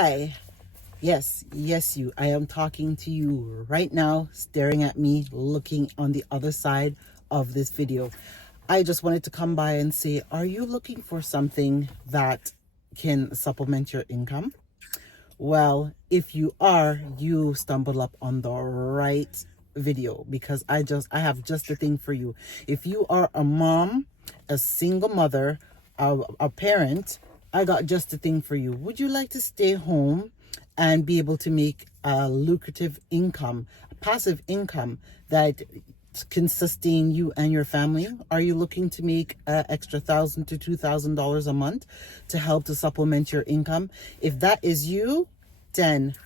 Hi. Yes, you. I am talking to you right now, staring at me, looking on the other side of this video. I just wanted to come by and say, are you looking for something that can supplement your income? Well, if you are, you stumbled up on the right video because I have just the thing for you. If you are a mom, a single mother, a parent, I got just the thing for you. Would you like to stay home and be able to make a lucrative income, a passive income that can sustain you and your family? Are you looking to make extra $1,000 to $2,000 a month to help to supplement your income? If that is you, then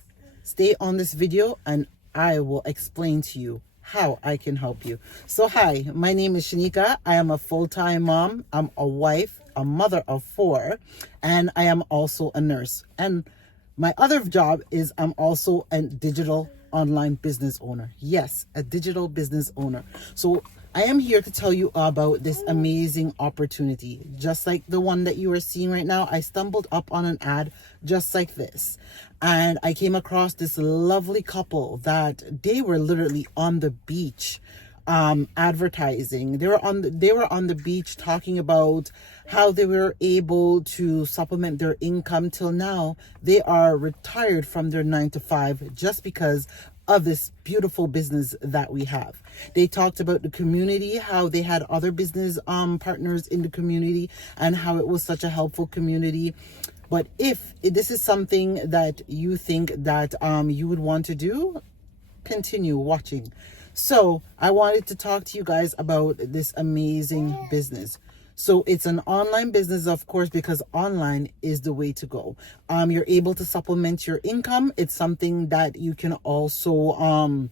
stay on this video and I will explain to you how I can help you. So hi, my name is Shanika. I am a full-time mom. I'm a wife, a mother of 4, and I am also a nurse. And my other job is I'm also a digital online business owner. Yes, a digital business owner. So I am here to tell you about this amazing opportunity. Just like the one that you are seeing right now, I stumbled up on an ad just like this. And I came across this lovely couple that they were literally on the beach advertising. They were on the beach talking about how they were able to supplement their income. Till now they are retired from their 9 to 5 just because of this beautiful business that we have. They talked about the community, how they had other business partners in the community and how it was such a helpful community. But if this is something that you think that you would want to do, continue watching. So I wanted to talk to you guys about this amazing business. So it's an online business, of course, because online is the way to go. You're able to supplement your income. It's something that you can also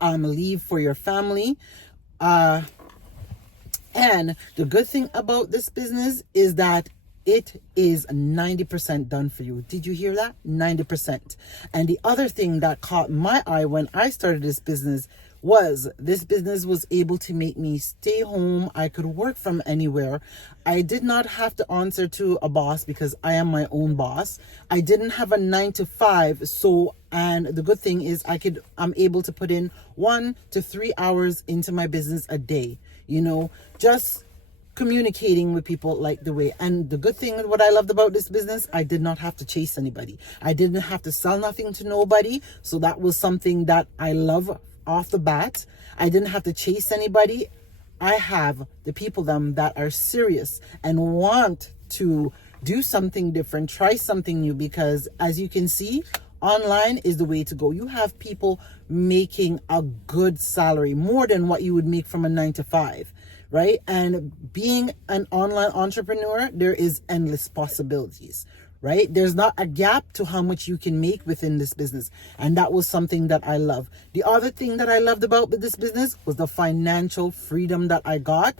leave for your family. And the good thing about this business is that it is 90% done for you. Did you hear that? 90%. And the other thing that caught my eye when I started this business was able to make me stay home. I could work from anywhere. I did not have to answer to a boss because I am my own boss. I didn't have a 9 to 5. So, and the good thing is I'm able to put in 1 to 3 hours into my business a day, just communicating with people like the way. And the good thing, what I loved about this business, I did not have to chase anybody. I didn't have to sell nothing to nobody. So that was something that I love off the bat. I didn't have to chase anybody. I have the people that are serious and want to do something different, try something new, because as you can see, online is the way to go. You have people making a good salary, more than what you would make from a 9 to 5. Right? And being an online entrepreneur, there is endless possibilities, right? There's not a gap to how much you can make within this business. And that was something that I love. The other thing that I loved about this business was the financial freedom that I got,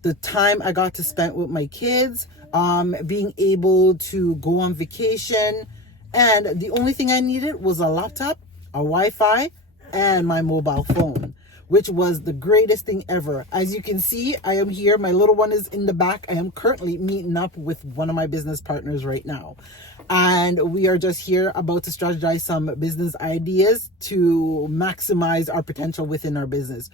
the time I got to spend with my kids, being able to go on vacation. And the only thing I needed was a laptop, a Wi-Fi, and my mobile phone, which was the greatest thing ever. As you can see, I am here. My little one is in the back. I am currently meeting up with one of my business partners right now. And we are just here about to strategize some business ideas to maximize our potential within our business.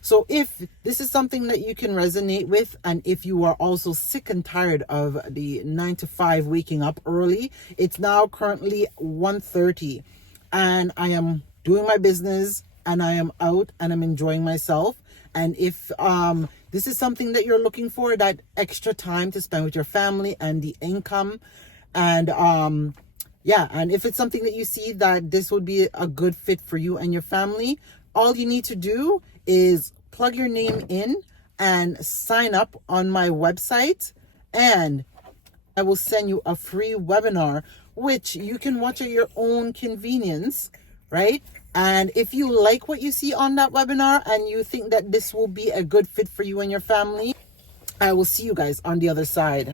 So if this is something that you can resonate with, and if you are also sick and tired of the 9 to 5 waking up early, it's now currently 1:30 and I am doing my business and I am out and I'm enjoying myself. And if this is something that you're looking for, that extra time to spend with your family and the income, and and if it's something that you see that this would be a good fit for you and your family, all you need to do is plug your name in and sign up on my website, and I will send you a free webinar which you can watch at your own convenience, right? And if you like what you see on that webinar and you think that this will be a good fit for you and your family, I will see you guys on the other side.